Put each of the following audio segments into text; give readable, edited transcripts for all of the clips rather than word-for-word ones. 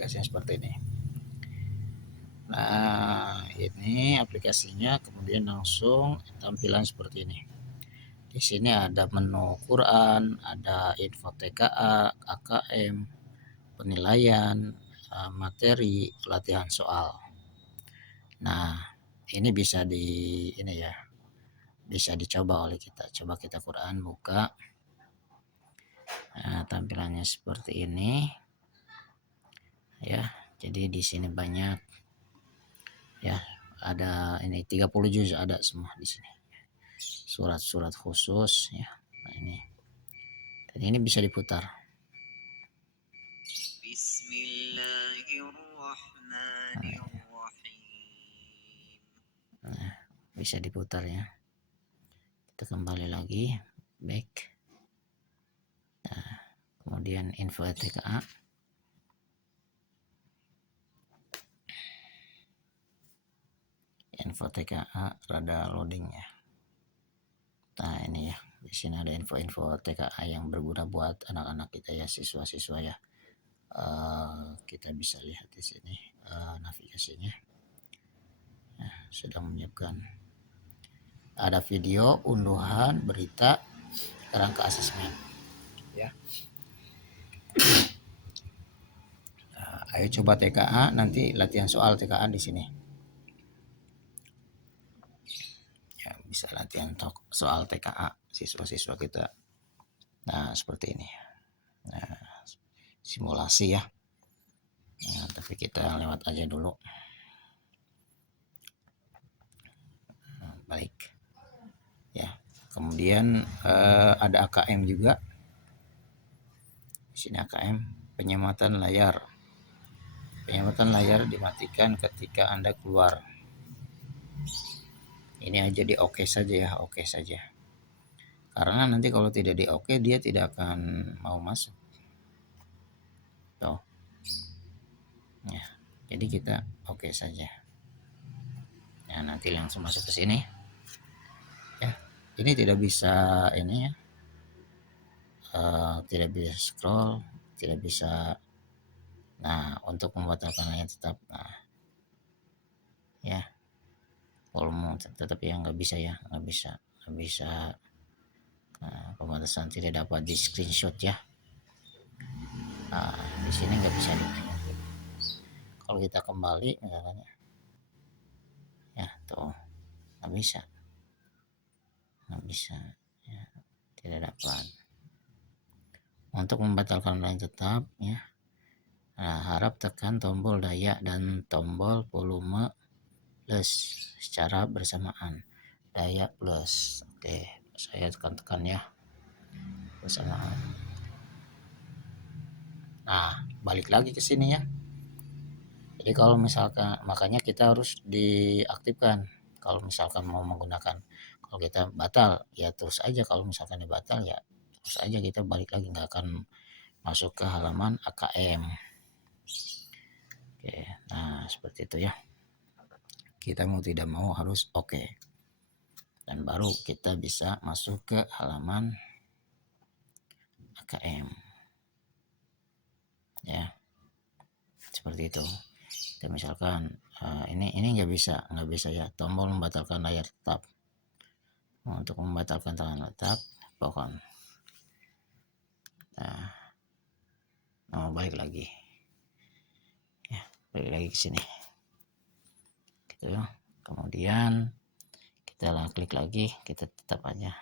aplikasinya seperti ini. Nah, ini aplikasinya, kemudian langsung tampilan seperti ini. Di sini ada menu Quran, ada info TKA, KKM, penilaian, materi, latihan soal. Nah, ini bisa bisa dicoba oleh kita. Coba kita Quran buka. Nah, tampilannya seperti ini. Ya, jadi di sini banyak ya, ada ini 30 juz ada semua di sini. Surat-surat khusus ya. Nah, ini. Dan ini bisa diputar. Nah, bisa diputar ya. Kita kembali lagi back. Nah, kemudian info TKA. Info TKA rada loading ya. Nah, ini ya. Di sini ada info-info TKA yang berguna buat anak-anak kita ya, siswa-siswa ya. Kita bisa lihat di sini navigasinya. Nah, sedang menyiapkan. Ada video, unduhan, berita, kerangka asesmen. Ya. Nah, ayo coba TKA, nanti latihan soal TKA di sini. Ya, bisa latihan soal TKA siswa-siswa kita. Nah, seperti ini. Nah, simulasi ya. Nah, tapi kita lewat aja dulu. Nah, baik. Ya. Kemudian ada AKM juga. Di sini AKM, penyematan layar. Penyematan layar dimatikan ketika Anda keluar. Ini aja di oke saja ya, oke saja. Karena nanti kalau tidak di oke dia tidak akan mau masuk. Tuh. Ya, jadi kita oke saja. Ya, nanti langsung masuk ke sini. Ya, ini tidak bisa ini ya. Tidak bisa scroll, tidak bisa. Nah, untuk membatalkan layar tetap. Nah, ya, volume tetap ya nggak bisa ya, nggak bisa. Nah, pembatasan tidak dapat di screenshot ya. Nah, di sini nggak bisa di. Kalau kita kembali misalnya, ya tuh nggak bisa ya, tidak dapat. Untuk membatalkan layar tetap ya, nah, harap tekan tombol daya dan tombol volume plus secara bersamaan. Daya plus, oke, saya tekan ya bersamaan. Nah, balik lagi ke sini ya. Jadi kalau misalkan, makanya kita harus diaktifkan kalau misalkan mau menggunakan. Kalau kita batal ya terus aja, kalau misalkan dibatal ya terus aja kita balik lagi, nggak akan masuk ke halaman AKM. Oke, nah seperti itu ya. Kita mau tidak mau harus oke. Dan baru kita bisa masuk ke halaman AKM. Ya. Seperti itu. Dan misalkan ini nggak bisa ya, tombol membatalkan layar tetap. Untuk membatalkan layar tetap, pokoknya. Nah, balik lagi. Ya, balik lagi ke sini. Gitu. Kemudian kita klik lagi, kita tetap aja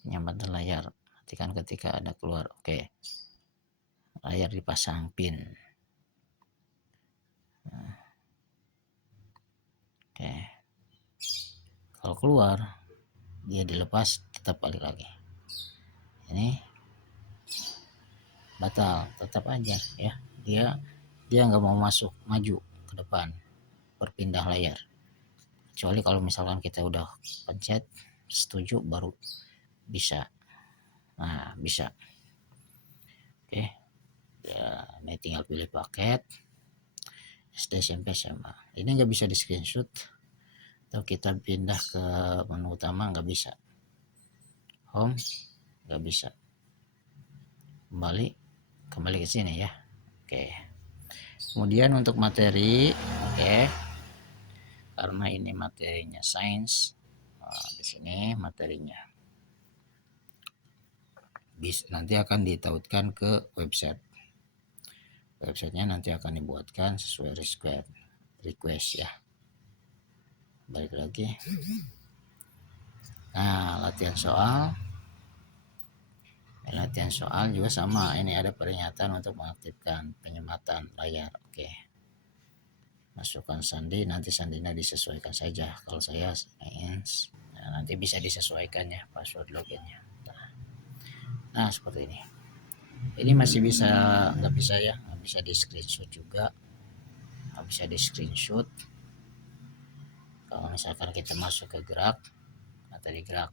penyambatan layar. Matikan ketika ada keluar. Oke. Layar dipasang pin. Nah. Oke. Kalau keluar, dia dilepas, tetap balik lagi. Ini batal, tetap aja ya. Dia nggak mau masuk maju ke depan, berpindah layar. Kecuali kalau misalkan kita udah pencet setuju baru bisa. Nah, bisa. Oke. Ya, ini tinggal pilih paket SD, SMP, SMA. Ini nggak bisa di screenshot atau kita pindah ke menu utama, nggak bisa. Home nggak bisa. Kembali ke sini ya. Oke. Kemudian untuk materi, oke, karena ini materinya sains, di sini materinya nanti akan ditautkan ke website. Websitenya nanti akan dibuatkan sesuai request ya. Balik lagi. Nah, latihan soal juga sama. Ini ada peringatan untuk mengaktifkan penyematan layar. Oke. Masukkan sandi, nanti sandinya disesuaikan saja. Kalau saya nanti bisa disesuaikan ya password loginnya. Nah, seperti ini. Ini masih bisa, nggak bisa ya, nggak bisa di screenshot juga, nggak bisa di screenshot. Kalau misalkan kita masuk ke gerak, materi gerak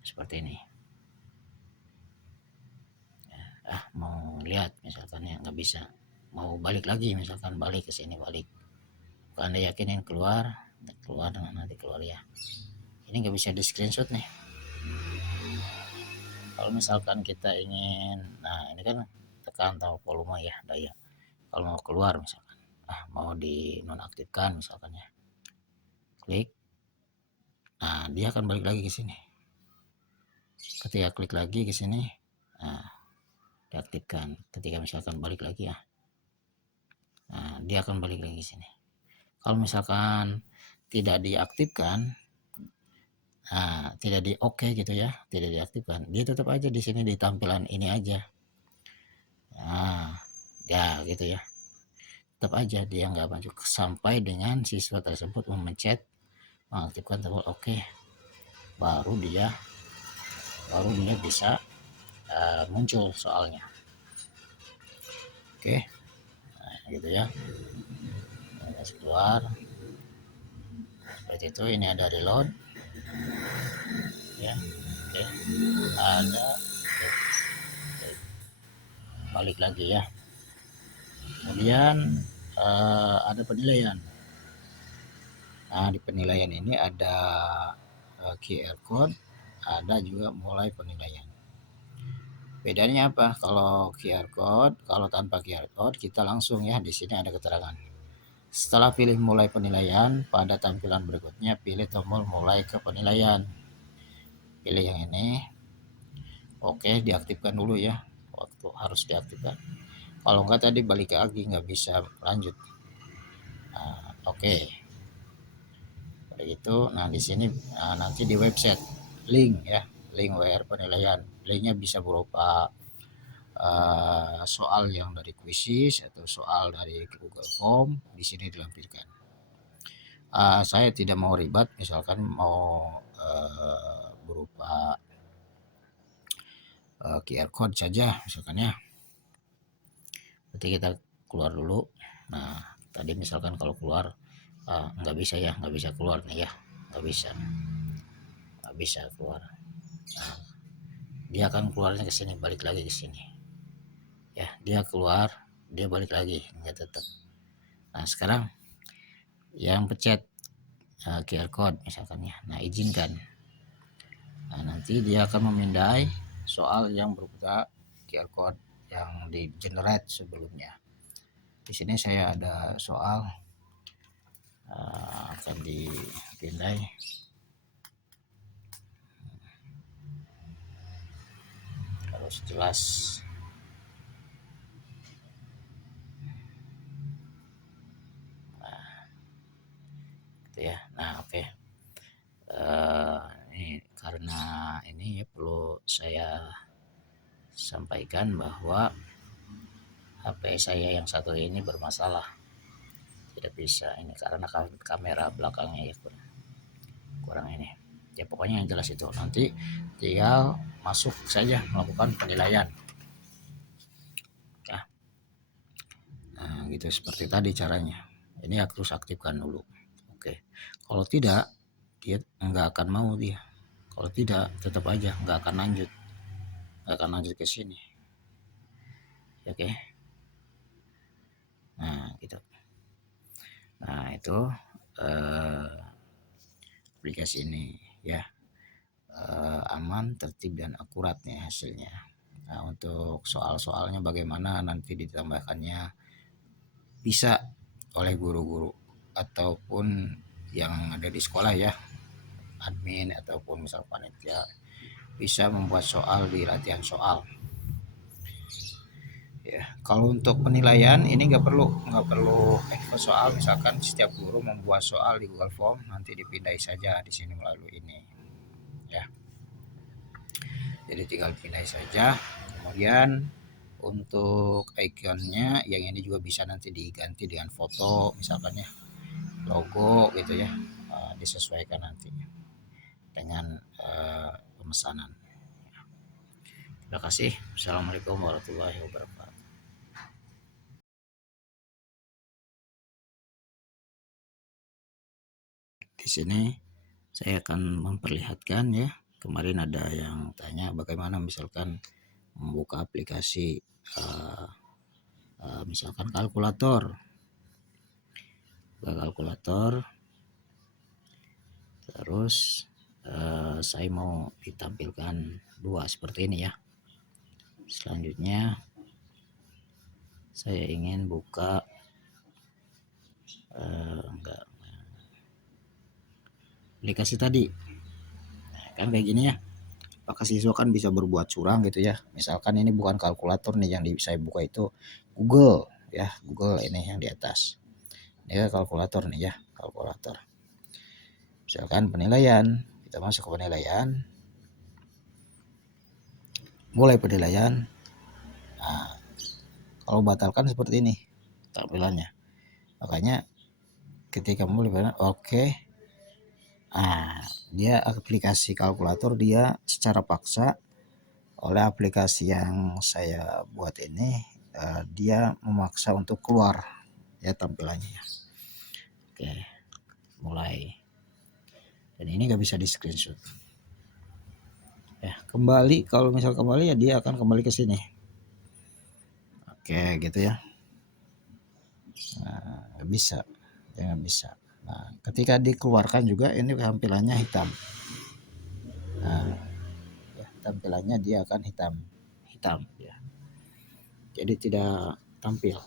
seperti ini. Mau lihat misalkan ya nggak bisa, mau balik lagi misalkan balik ke sini balik. Kalau Anda yakinin keluar nanti keluar ya. Ini nggak bisa di screenshot nih. Kalau misalkan kita ingin, nah ini kan tekan tombol volume ya daya. Kalau mau keluar misalkan, mau dinonaktifkan misalkan ya, klik. Nah dia akan balik lagi ke sini. Ketika klik lagi ke sini, nah diaktifkan. Ketika misalkan balik lagi ya, nah dia akan balik lagi ke sini. Kalau misalkan tidak diaktifkan, nah tidak di oke gitu ya, tidak diaktifkan, dia tetap aja di sini di tampilan ini aja. Nah ya gitu ya, tetap aja dia nggak maju sampai dengan siswa tersebut memencet mengaktifkan tombol oke, baru dia bisa muncul soalnya. Oke, nah, gitu ya. Kita keluar seperti itu. Ini ada reload ya. Oke, ada balik lagi ya. Kemudian ada penilaian. Nah di penilaian ini ada QR code, ada juga mulai penilaian. Bedanya apa? Kalau QR code, kalau tanpa QR code kita langsung ya, di sini ada keterangan. Setelah pilih mulai penilaian, pada tampilan berikutnya pilih tombol mulai ke penilaian. Pilih yang ini. Oke, diaktifkan dulu ya. Waktu harus diaktifkan. Kalau enggak tadi balik lagi nggak bisa lanjut. Nah, oke. Itu nah di sini nanti di website link ya, link WR penilaian. Linknya bisa berupa soal yang dari Quizizz atau soal dari Google Form, di sini dilampirkan. Saya tidak mau ribet, misalkan mau berupa QR code saja misalkan ya. Nanti kita keluar dulu. Nah tadi misalkan kalau keluar nggak bisa ya, nggak bisa keluar nih ya, nggak bisa keluar. Nah, dia akan keluarnya ke sini, balik lagi ke sini ya, dia keluar dia balik lagi nggak tetap. Nah sekarang yang pencet QR code misalkan ya, nah izinkan. Nah nanti dia akan memindai soal yang berupa QR code yang di generate sebelumnya. Di sini saya ada soal akan dipindai. Harus jelas. Nah, gitu ya. Nah, oke. Ini karena ini ya perlu saya sampaikan bahwa HP saya yang satu ini bermasalah, tidak bisa ini karena kamera belakangnya ya kurang ini ya. Pokoknya yang jelas itu nanti tinggal masuk saja melakukan penilaian ya. Nah gitu, seperti tadi caranya. Ini harus aktifkan dulu. Oke, kalau tidak dia nggak akan mau dia. Kalau tidak tetap aja nggak akan lanjut ke sini. Oke. Nah gitu. Nah itu aplikasi ini ya, aman, tertib dan akurat nih hasilnya. Nah untuk soal-soalnya bagaimana nanti ditambahkannya bisa oleh guru-guru ataupun yang ada di sekolah ya, admin ataupun misal panitia, bisa membuat soal di latihan soal. Ya, kalau untuk penilaian ini nggak perlu expert soal. Misalkan setiap guru membuat soal di Google Form, nanti dipindai saja di sini melalui ini ya. Jadi tinggal pindai saja. Kemudian untuk ikonnya yang ini juga bisa nanti diganti dengan foto misalkan ya, logo gitu ya. Disesuaikan nanti dengan pemesanan. Terima kasih. Assalamualaikum warahmatullahi wabarakatuh. Di sini saya akan memperlihatkan ya. Kemarin ada yang tanya bagaimana misalkan membuka aplikasi misalkan kalkulator. Terus saya mau ditampilkan dua seperti ini ya. Selanjutnya saya ingin buka aplikasi tadi. Nah, kan kayak gini ya. Apakah siswa kan bisa berbuat curang gitu ya. Misalkan ini bukan kalkulator nih yang saya buka, itu Google ya. Google ini yang di atas. Ini kalkulator nih ya, kalkulator. Misalkan penilaian, kita masuk ke penilaian. Mulai penilaian. Nah, kalau batalkan seperti ini tampilannya. Makanya ketika mulai penilaian, oke. Nah, dia aplikasi kalkulator dia secara paksa oleh aplikasi yang saya buat ini, dia memaksa untuk keluar ya tampilannya ya. Oke, mulai. Dan ini nggak bisa di screenshot ya. Kembali, kalau misal kembali ya dia akan kembali ke sini. Oke gitu ya. Nah, nggak bisa, ya nggak bisa. Nah, ketika dikeluarkan juga ini tampilannya hitam. Nah, ya, tampilannya dia akan hitam ya. Jadi tidak tampil.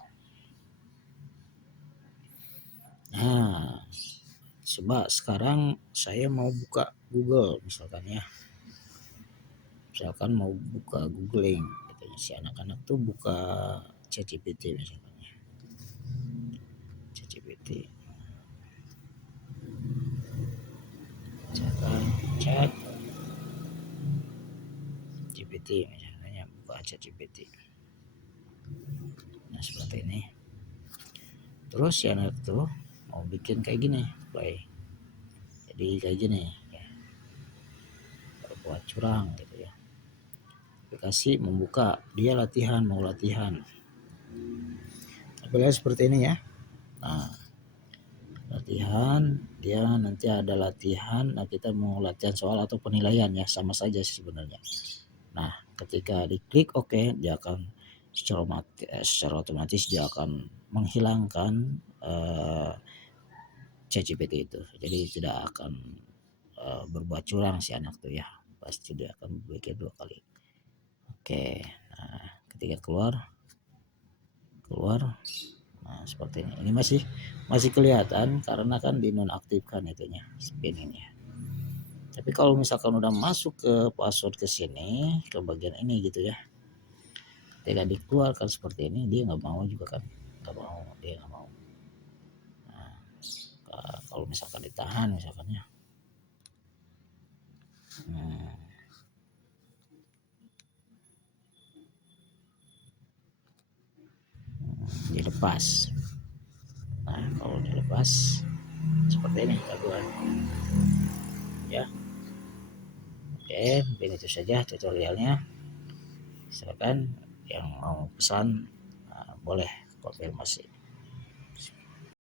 Nah, coba sekarang saya mau buka Google misalkan ya. Misalkan mau buka googling gitu. Si anak-anak tuh buka ChatGPT misalkan ya. ChatGPT. Misalkan chat GPT misalnya, buka ChatGPT. Nah, seperti ini. Terus si anak tuh mau bikin kayak gini, play. Jadi kayak gini ya. Berbuat curang gitu ya. Aplikasi membuka, dia mau latihan. Aplikasi seperti ini ya. Nah, latihan, dia nanti ada latihan. Nah, kita mau latihan soal atau penilaian ya, sama saja sih sebenarnya. Nah, ketika diklik OK, dia akan secara otomatis dia akan menghilangkan ChatGPT itu. Jadi tidak akan berbuat curang si anak tuh ya. Pasti dia akan berpikir 2 kali. Oke, nah ketika keluar, nah seperti ini. Ini masih kelihatan karena kan dinonaktifkan itunya, spinningnya. Tapi kalau misalkan udah masuk ke password ke sini, ke bagian ini gitu ya, ketika dikeluarkan seperti ini, dia nggak mau juga kan, dia nggak mau. Nah, kalau misalkan ditahan misalkan ya, dilepas. Nah, kalau dilepas seperti ini lakukan ya. Oke, mungkin itu saja tutorialnya. Silakan yang mau pesan boleh konfirmasi.